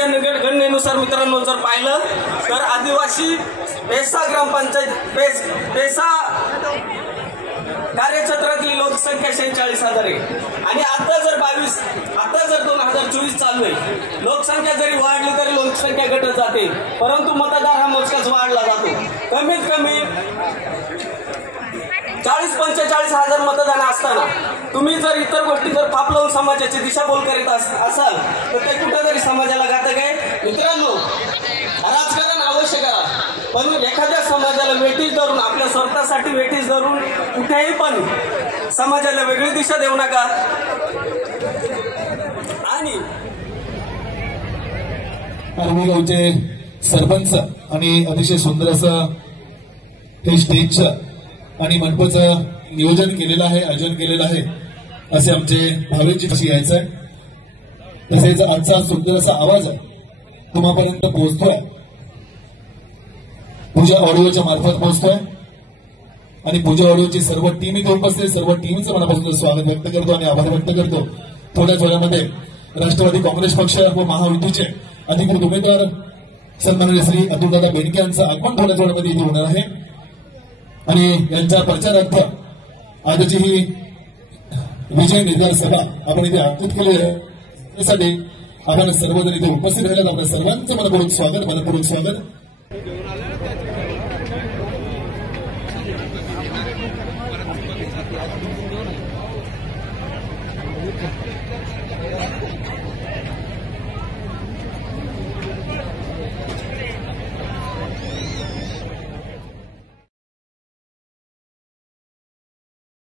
जनगणनेनुसार मित्रांनो जर पाहिलं तर आदिवासी पेसा ग्रामपंचायत पेसा कार्यक्षेत्रातली लोकसंख्या 46,000 आहे आणि आता जर 2024 चालू आहे, लोकसंख्या जरी वाढली तरी लोकसंख्या घटत जाते, परंतु मतदार हा मोजकाच वाढला जातो। कमीत कमी 40-45,000 मतदान असताना तुम्ही जर इतर गोष्टी जर फाप लावून समाजाची दिशाभूल करीत असाल तर ते कुठेतरी समाजाला घातक आहे। मित्रांनो, राजकारण अवश्य करा, पण एखाद्या समाजाला वेठीस धरून, आपल्या स्वार्थासाठी वेठीस धरून कुठेही पण समाजाला वेगळी दिशा देऊ नका। आणि गावचे सरपंच आणि अतिशय सुंदर असं हे स्टेजचं आणि मंडपाचं नियोजन केलेलं आहे, आयोजन केलेलं आहे, असे आमचे भावेची कशी यायचं आहे। तसेच आजचा सुंदर असा आवाज तुम्हापर्यंत पोहोचतोय, पूजा ऑडिओच्या मार्फत पोहोचतोय आणि पूजा ऑडिओची सर्व टीम इथे उपस्थित, सर्व टीमचं मनापासून स्वागत व्यक्त करतो आणि आभार व्यक्त करतो। थोड्याच वेळामध्ये राष्ट्रवादी काँग्रेस पक्ष व महायुतीचे अधिकृत उमेदवार सन्माननीय श्री अतुलदादा बेनके यांचं आगमन थोड्याच वेळामध्ये इथे होणार आहे आणि यांच्या प्रचारार्थ आजची ही विजय निर्धार सभा आपण इथे आयोजित केली आहे। त्यासाठी आपण सर्वजण इथे उपस्थित राहिल्यात, आपल्या सर्वांचं मनपूर्वक स्वागत।